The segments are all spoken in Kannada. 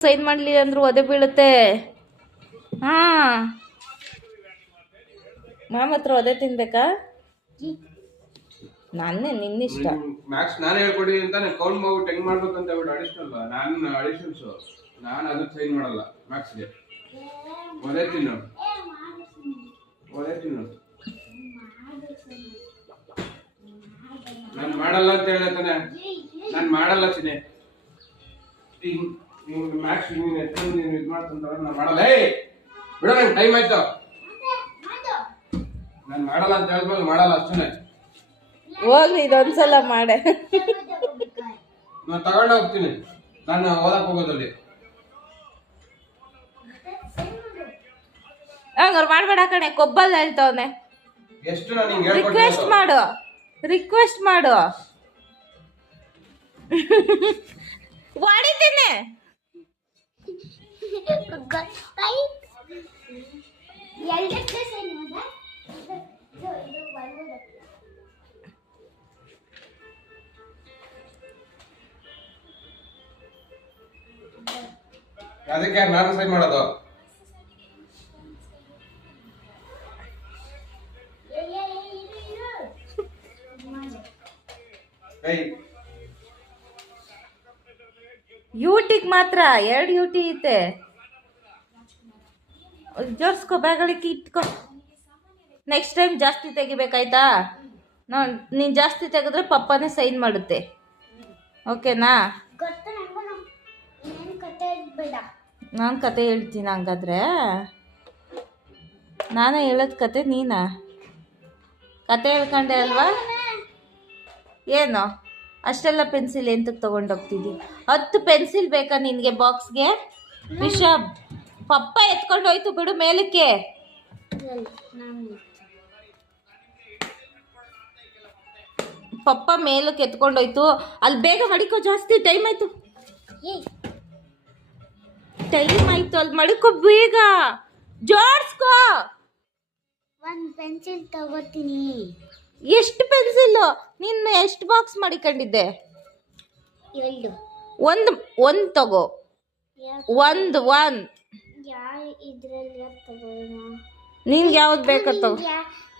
ಸೈನ್ ಮಾಡಲಿಲ್ಲ ಅಂದ್ರು ಅದೇ ಬೀಳುತ್ತೆ. ಹಾ. ಮಾಮ ಹತ್ರ ಒದೆ ತಿನ್ಬೇಕಾ? ನಾನೇ ನಿನ್ನಿಷ್ಟ. ಮ್ಯಾಕ್ಸ್ ನಾನು ಹೇಳ್ಕೊಡಿ ಅಂತ ನಾನು ಕೌಂಟ್ ಮಾಡ್ಬಿಟ್ಟು ಹೆಂಗ್ ಮಾಡ್ಬೇಕು ಅಂತ ಹೇಳ್ಬಿಟ್ಟು ಅಡಿಷನಲ್ ನಾನು ಅಡಿಷನ್ಸ್ ನಾನು ಅದು ಸೈನ್ ಮಾಡಲ್ಲ ಮ್ಯಾಕ್ಸ್ಗೆ ಒದೇ ತಿನ್ನು. ಒದೇ ತಿನ್ನು. ನಾನು ಮಾಡಲ್ಲ ಅಂತ ಹೇಳ್ತಾನೆ ನಾನು ಮಾಡಲ್ಲ ಚಿನಿ ಮ್ಯಾಕ್ಸ್ ನೀನು ಎಷ್ಟೊಂದು ನೀನು ಇದು ಮಾಡ್ತಂತಾರ ನಾನು ಮಾಡಲ್ಲ. ಏ ಬಿಡ ನಂಗೆ ಟೈಮ್ ಆಯ್ತು. ನಾನು ಮಾಡಲ್ಲ ಅಂತ ಹೇಳಿದ್ಮೇಲೆ ಮಾಡಲ್ಲ ಅಷ್ಟೇ ಹೋಗ್ಲಿ ಇದೊಂದ್ಸಲ ಮಾಡೆ. ನಾನು ತಗೊಂಡು ಹೋಗ್ತೀನಿ. ನಾನು ಓದಕ್ ಹೋಗೋದಲ್ಲಿ. ಹಂಗಾರೆ ಮಾಡ್ಬೇಡ ಕಣೆ ಕೊಬ್ಬಲ್ ಹೇಳ್ತವನೆ ಎಷ್ಟು ನಾನು ಹಿಂಗೆ ರಿಕ್ವೆಸ್ಟ್ ಮಾಡು. ರಿಕ್ವೆಸ್ಟ್ ಮಾಡು. ಹೊಡಿತೀನಿ ಅದಕ್ಕೆ ನಾನು ಸೈನ್ ಮಾಡೋದು ಏ, ಯೂಟಿಗೆ ಮಾತ್ರ ಎರಡು ಯೂಟಿ ಐತೆ. ಜೋರ್ಸ್ಕೊ ಬ್ಯಾಗಳಿಗೆ ಇಟ್ಕೊ. ನೆಕ್ಸ್ಟ್ ಟೈಮ್ ಜಾಸ್ತಿ ತೆಗಿಬೇಕಾಯ್ತಾ? ನೋಡಿ ನೀನು ಜಾಸ್ತಿ ತೆಗೆದ್ರೆ ಪಪ್ಪನೇ ಸೈನ್ ಮಾಡುತ್ತೆ. ಓಕೆನಾ? ನಾನು ಕತೆ ಹೇಳ್ತೀನಿ ಹಂಗಾದ್ರೆ. ನಾನೇ ಹೇಳೋದು ಕತೆ ನೀನಾ? ಕತೆ ಹೇಳ್ಕೊಂಡೆ ಅಲ್ವಾ? ಏನು? ಅಷ್ಟೆಲ್ಲ ಪೆನ್ಸಿಲ್ ಎಂತಕ್ಕೆ ತಗೊಂಡೋಗ್ತಿದ್ದಿ? ಹತ್ತು ಪೆನ್ಸಿಲ್ ಬೇಕಾ ನಿನಗೆ ಬಾಕ್ಸ್ಗೆ ರಿಷಬ್ ಪಪ್ಪ ಎತ್ಕೊಂಡು ಹೋಯ್ತು ಬಿಡು ಮೇಲಕ್ಕೆ. ಪಪ್ಪ ಮೇಲಕ್ಕೆ ಎತ್ಕೊಂಡೋಯ್ತು. ಅಲ್ಲಿ ಬೇಗ ಮಡಿಕೋ, ಜಾಸ್ತಿ ಟೈಮ್ ಆಯ್ತು. ಟೈಮ್ ಆಯ್ತು, ಅಲ್ಲಿ ಮಡಿಕೋ ಬೇಗ. ಜೋಡ್ಸ್ಕೋ. ಒಂದು ಪೆನ್ಸಿಲ್ ತಗೋತೀನಿ. ಎಷ್ಟು ಪೆನ್ಸಿಲ್ಲು ನಿನ್ನ ಎಷ್ಟು ಬಾಕ್ಸ್ ಮಾಡಿಕೊಂಡಿದ್ದೆ? ಎರಡು. ಒಂದು ಒಂದು ತಗೋ. ಒಂದು ಒನ್ ಯಾವ ಇದ್ರಲ್ಲಿ ಯಾವ್ದು ತಗೋಣ ನಿನ್ಗೆ ಯಾವ್ದು ಬೇಕೋ ತಗೋ.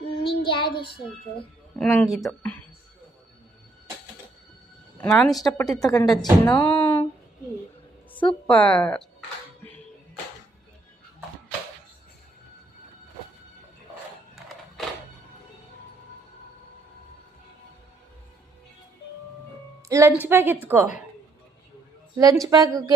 ನಿಂಗೆ ಯಾವ್ದು ಇಷ್ಟ ಆಯ್ತು? ನಂಗಿದು. ನಾನು ಇಷ್ಟಪಟ್ಟಿದ್ದು ತಗೊಂಡ ಚಿನ್ನು. ಸೂಪರ್. లంచ్ బ్యాగ్ ఎత్తుకో. Lunch bag